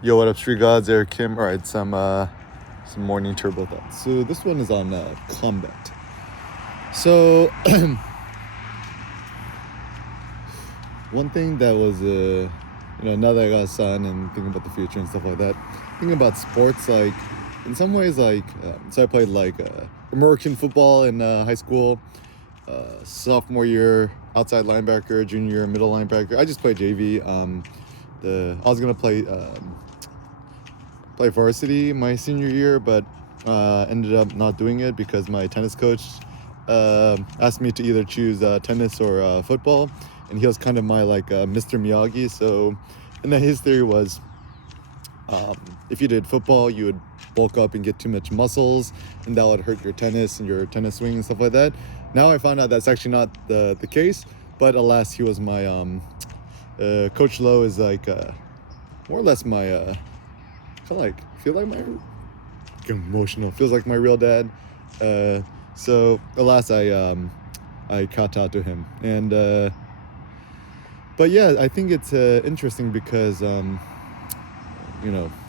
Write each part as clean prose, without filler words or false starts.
Yo, what up, Street Gods? Eric Kim. All right, some morning turbo thoughts. So this one is on combat. So one thing that was now that I got a son and thinking about the future and stuff like that, thinking about sports, like in some ways, so I played American football in high school, sophomore year outside linebacker, junior year middle linebacker. I just played JV. I was gonna play varsity my senior year, but ended up not doing it because my tennis coach asked me to either choose tennis or football, and he was kind of my Mr. Miyagi. So, and then his theory was, if you did football, you would bulk up and get too much muscles, and that would hurt your tennis and your tennis swing and stuff like that. Now I found out that's actually not the case, but alas, he was my Coach Lowe is more or less my feel like my emotional feels like my real dad. So alas, I kowtowed to him, and but yeah, I think it's interesting because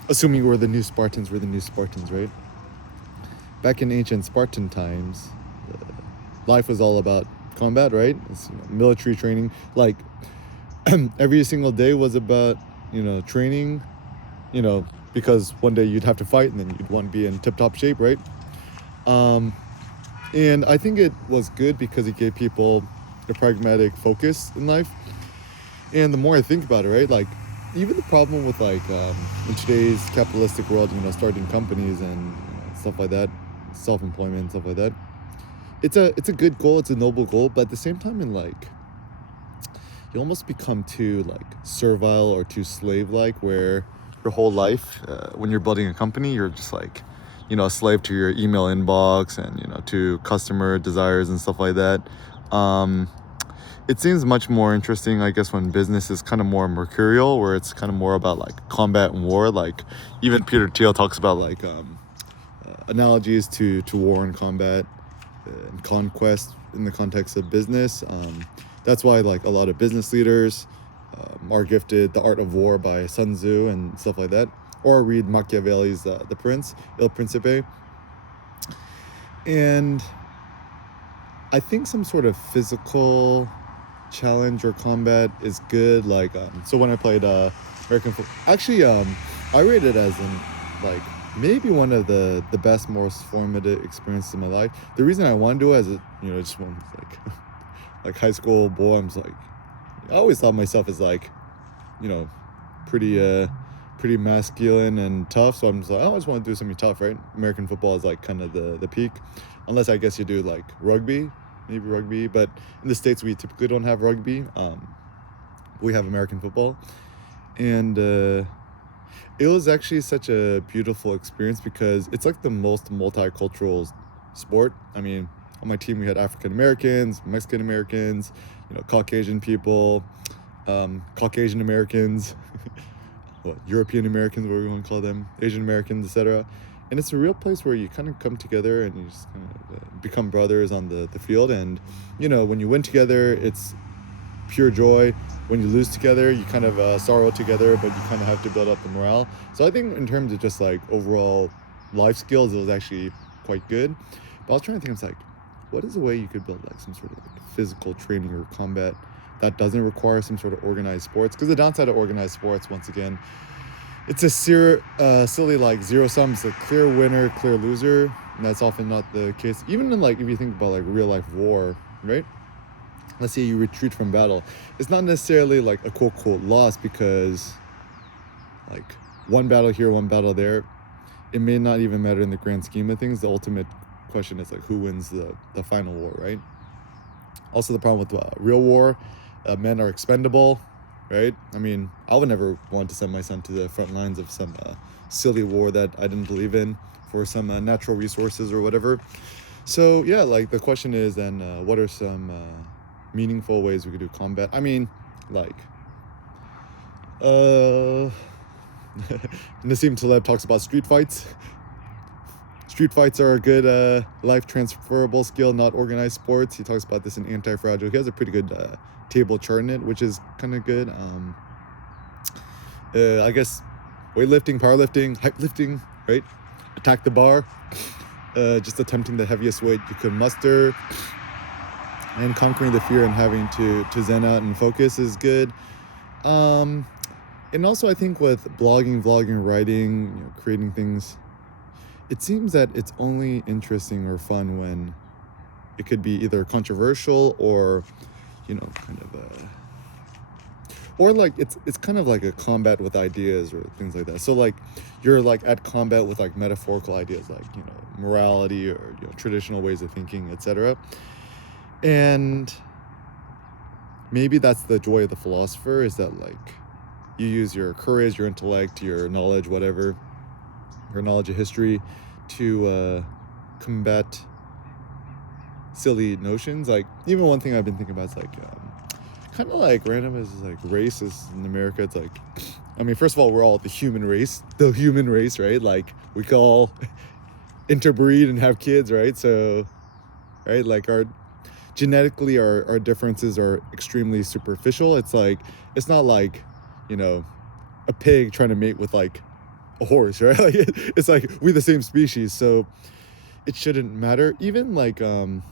assuming we're the new Spartans, right? Back in ancient Spartan times, life was all about combat, right? It's, military training. Like every single day was about training, because one day you'd have to fight and then you'd want to be in tip-top shape, right? And I think it was good because it gave people a pragmatic focus in life. And the more I think about it, right, like even the problem with in today's capitalistic world, starting companies and stuff like that, self-employment, stuff like that, it's a good goal, it's a noble goal, but at the same time, you almost become too servile or too slave-like, where your whole life, when you're building a company, you're just a slave to your email inbox and to customer desires and stuff like that. It seems much more interesting, I guess, when business is kind of more mercurial, where it's kind of more about combat and war. Like even Peter Thiel talks about analogies to war and combat and conquest in the context of business. That's why a lot of business leaders are gifted The Art of War by Sun Tzu and stuff like that, or read Machiavelli's The Prince, Il Principe. And I think some sort of physical challenge or combat is good. So when I played American football, actually, I rate it as maybe one of the best, most formative experiences in my life. The reason I want to do it as just when high school boy, I always thought myself as pretty masculine and tough. So I'm just I always want to do something tough, right? American football is kind of the peak, unless I guess you do rugby, maybe rugby. But in the States, we typically don't have rugby. We have American football, and it was actually such a beautiful experience because it's the most multicultural sport. I mean, on my team we had African Americans, Mexican Americans, Caucasian people, Caucasian Americans, European Americans, what we want to call them, Asian Americans, etc. And it's a real place where you kind of come together and you just kind of become brothers on the field. And when you win together, it's pure joy. When you lose together, you kind of sorrow together, but you kind of have to build up the morale. So I think in terms of just overall life skills, it was actually quite good. But I was trying to think, what is a way you could build some sort of physical training or combat that doesn't require some sort of organized sports? Because the downside of organized sports, once again, it's a silly zero sum. It's a clear winner, clear loser, and that's often not the case. Even in if you think about real life war, right? Let's say you retreat from battle, it's not necessarily a quote loss, because one battle here, one battle there, it may not even matter in the grand scheme of things. The ultimate question is who wins the final war, right? Also, the problem with real war, men are expendable, right? I mean, I would never want to send my son to the front lines of some silly war that I didn't believe in for some natural resources or whatever. So yeah, the question is then, what are some meaningful ways we could do combat? I mean, Nassim Taleb talks about street fights. Street fights are a good life transferable skill, not organized sports. He talks about this in Anti-Fragile. He has a pretty good table chart in it, which is kind of good. I guess weightlifting, powerlifting, heightlifting, right? Attack the bar, just attempting the heaviest weight you could muster, and conquering the fear and having to zen out and focus is good. Um, and also, I think with blogging, vlogging, writing, creating things, it seems that it's only interesting or fun when it could be either controversial or, kind of or like it's kind of like a combat with ideas or things like that. So like you're like at combat with like metaphorical ideas like morality or traditional ways of thinking, etc. And maybe that's the joy of the philosopher, is that like you use your courage, your intellect, your knowledge, whatever, your knowledge of history to combat silly notions. Like even one thing I've been thinking about is like kind of like random as like race is in America. It's like, I mean, first of all, we're all the human race, right? Like we can all interbreed and have kids, right? So, right, like genetically our differences are extremely superficial. It's like, it's not like, a pig trying to mate with like a horse, right? Like it's like we the same species, so it shouldn't matter. Even like one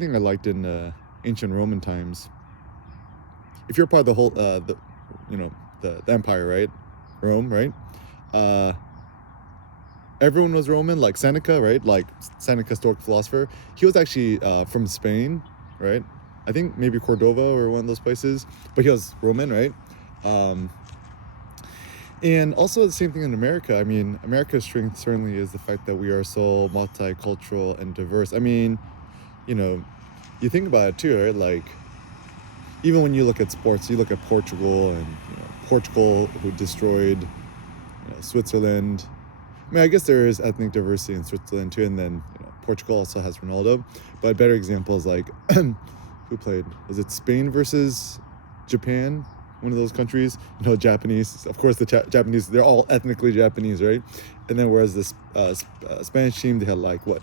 thing I liked in ancient Roman times, if you're part of the whole the empire, right? Rome, right? Everyone was Roman, like Seneca, right? Like Seneca, Stoic philosopher. He was actually from Spain, right? I think maybe Cordova or one of those places, but he was Roman, right? And also the same thing in America. I mean, America's strength certainly is the fact that we are so multicultural and diverse. I mean, you think about it too, right? Like, even when you look at sports, you look at Portugal and Portugal, who destroyed Switzerland. I mean, I guess there is ethnic diversity in Switzerland too, and then Portugal also has Ronaldo. But a better example is like who played? Was it Spain versus Japan? One of those countries, Japanese. Of course, the Japanese, they're all ethnically Japanese, right? And then whereas this Spanish team, they had like what?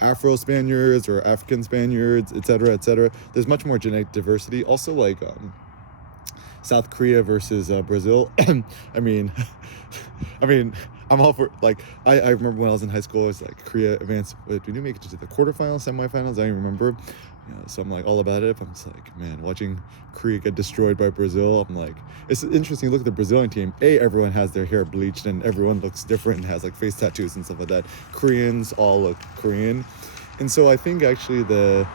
Afro Spaniards or African Spaniards, etc., etc. There's much more genetic diversity. Also, like South Korea versus Brazil. I mean, I'm all for like I remember when I was in high school, it's like Korea advanced. Did you make it to the quarterfinals, semifinals? I don't even remember. So I'm like all about it. I'm just like, man, watching Korea get destroyed by Brazil. I'm like, it's interesting. Look at the Brazilian team. Everyone has their hair bleached and everyone looks different and has like face tattoos and stuff like that. Koreans all look Korean, and so I think actually the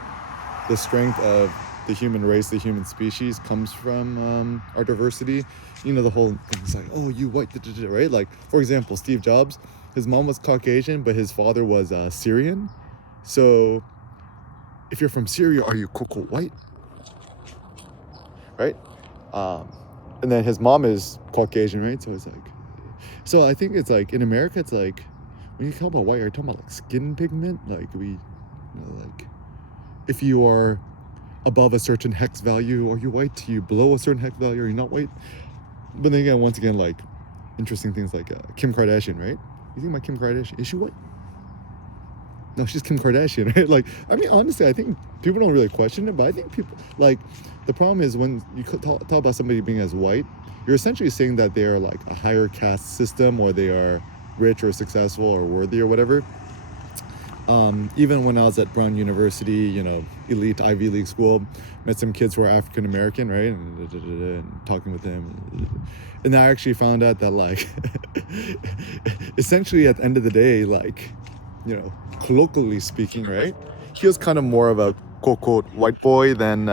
strength of the human race, the human species, comes from our diversity. The whole thing's like, oh, you white, right? Like, for example, Steve Jobs, his mom was Caucasian, but his father was Syrian. So if you're from Syria, are you cocoa white? Right? And then his mom is Caucasian, right? So it's like, so I think it's like in America, it's like when you talk about white, are you talking about like skin pigment? Like like if you are above a certain hex value, are you white? You below a certain hex value, are you not white? But then again, once again, like interesting things like Kim Kardashian, right? You think about Kim Kardashian, is she white? No, she's Kim Kardashian, right? Like, I mean, honestly, I think people don't really question it, but I think people, like, the problem is when you talk about somebody being as white, you're essentially saying that they are like a higher caste system, or they are rich or successful or worthy or whatever. Even when I was at Brown University, elite Ivy League school, met some kids who are African American, right? And talking with them. And I actually found out that, like, essentially at the end of the day, like, colloquially speaking, right? He was kind of more of a quote white boy than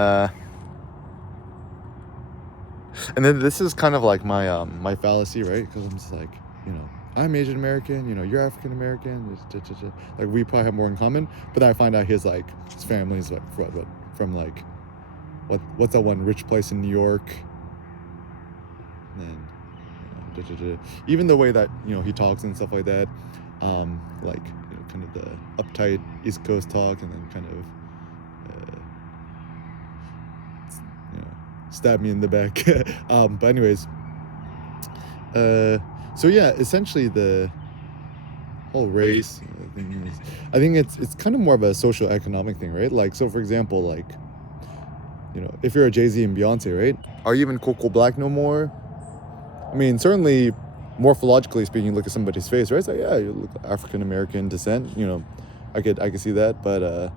and then this is kind of like my my fallacy, right? Because I'm just like, I'm Asian American, you're African American, like we probably have more in common. But then I find out his family is like from like what's that one rich place in New York? And then even the way that he talks and stuff like that, like kind of the uptight East Coast talk, and then kind of stab me in the back. But anyways, so yeah, essentially the whole race thing is, I think it's kind of more of a social economic thing, right? Like, so for example, like, if you're a Jay-Z and Beyonce, right? Are you even cocoa black no more? I mean, certainly morphologically speaking, you look at somebody's face, right? It's like, yeah, you look African American descent. I could see that, but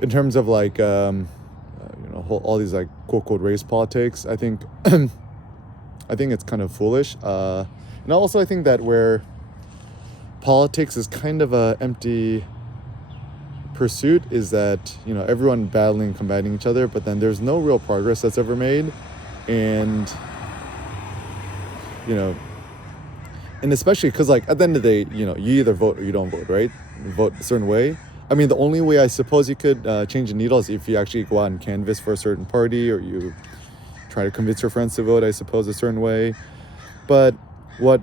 in terms of like all these like quote unquote race politics, I think it's kind of foolish. And also I think that where politics is kind of a empty pursuit is that everyone battling and combating each other, but then there's no real progress that's ever made, and and especially because like at the end of the day, you either vote or you don't vote, right? You vote a certain way. I mean, the only way I suppose you could change the needle is if you actually go out and canvass for a certain party, or you try to convince your friends to vote, I suppose, a certain way. But what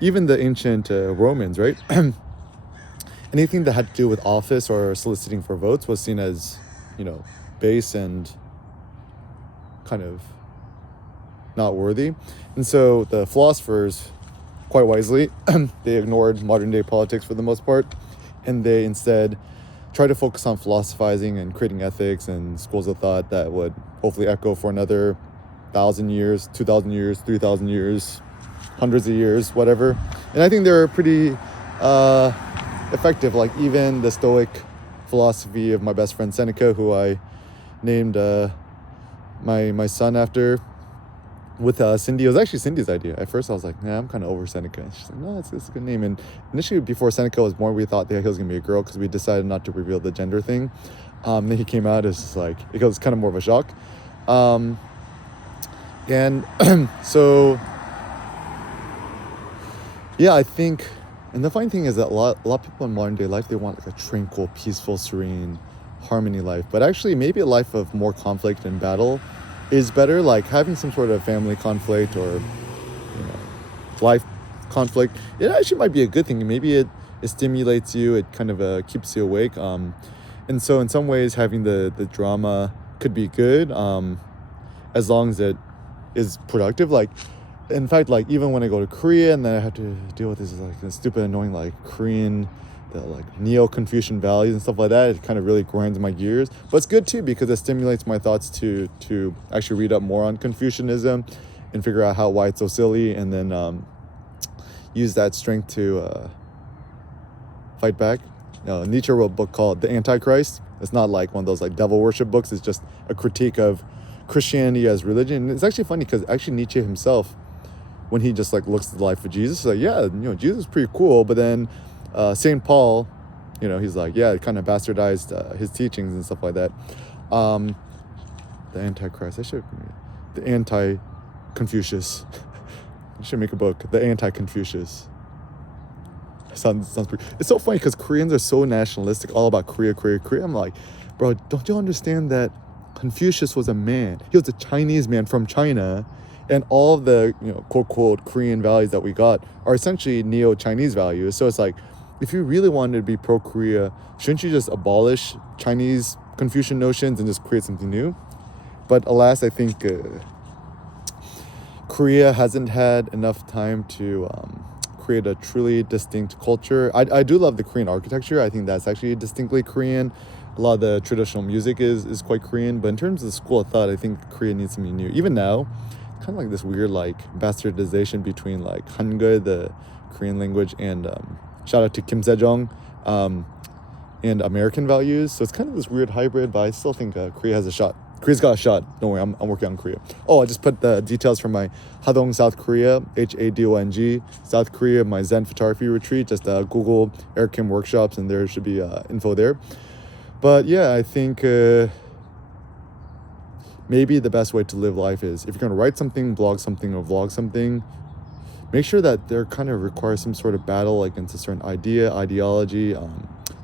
even the ancient Romans, right? Anything that had to do with office or soliciting for votes was seen as, base and kind of not worthy. And so the philosophers, quite wisely, they ignored modern day politics for the most part, and they instead try to focus on philosophizing and creating ethics and schools of thought that would hopefully echo for another 1,000 years, 2,000 years, 3,000 years, hundreds of years, whatever. And I think they're pretty effective. Like even the Stoic philosophy of my best friend Seneca, who I named my son after, with Cindy. It was actually Cindy's idea. At first I was like, I'm kind of over Seneca. And she's like, no, it's a good name. And initially before Seneca was born, we thought that he was going to be a girl because we decided not to reveal the gender thing. Then he came out as just like, it was kind of more of a shock. And so, yeah, I think, and the funny thing is that a lot of people in modern day life, they want like a tranquil, peaceful, serene, harmony life. But actually maybe a life of more conflict and battle is better. Like having some sort of family conflict or life conflict, it actually might be a good thing. Maybe it stimulates you, it kind of keeps you awake, and so in some ways having the drama could be good, as long as it is productive. Like in fact, like even when I go to Korea and then I have to deal with this like stupid annoying like Korean, the like Neo-Confucian values and stuff like that, it kind of really grinds my gears. But it's good too because it stimulates my thoughts to actually read up more on Confucianism and figure out why it's so silly, and then use that strength to fight back. Nietzsche wrote a book called The Antichrist. It's not like one of those like devil worship books. It's just a critique of Christianity as religion. And it's actually funny because actually Nietzsche himself, when he just like looks at the life of Jesus, he's like, yeah, Jesus is pretty cool, but then St. Paul, he's like, yeah, it kind of bastardized his teachings and stuff like that. The Antichrist, the anti-Confucius. I should make a book, The Anti-Confucius. Sounds pretty. It's so funny because Koreans are so nationalistic, all about Korea. I'm like, bro, don't you understand that Confucius was a man? He was a Chinese man from China, and all of the quote unquote Korean values that we got are essentially neo-Chinese values. So it's like, if you really wanted to be pro-Korea, shouldn't you just abolish Chinese Confucian notions and just create something new? But alas, I think Korea hasn't had enough time to create a truly distinct culture. I do love the Korean architecture. I think that's actually distinctly Korean. A lot of the traditional music is quite Korean. But in terms of the school of thought, I think Korea needs something new. Even now, kind of like this weird like bastardization between like Hangul, the Korean language, and shout out to Kim Sejong, and American values. So it's kind of this weird hybrid, but I still think Korea has a shot. Korea's got a shot. Don't worry, I'm working on Korea. Oh, I just put the details from my Hadong, South Korea, HADONG, South Korea, my Zen photography retreat. Just Google Eric Kim workshops, and there should be info there. But yeah, I think maybe the best way to live life is, if you're going to write something, blog something, or vlog something, make sure that there kind of requires some sort of battle against a certain idea, ideology.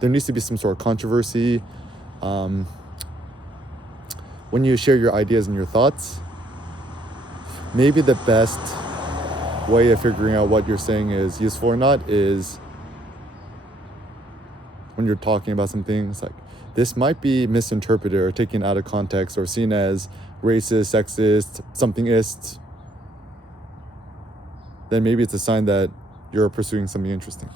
There needs to be some sort of controversy. When you share your ideas and your thoughts, maybe the best way of figuring out what you're saying is useful or not is when you're talking about something, it's like, this might be misinterpreted or taken out of context or seen as racist, sexist, somethingist. Then maybe it's a sign that you're pursuing something interesting.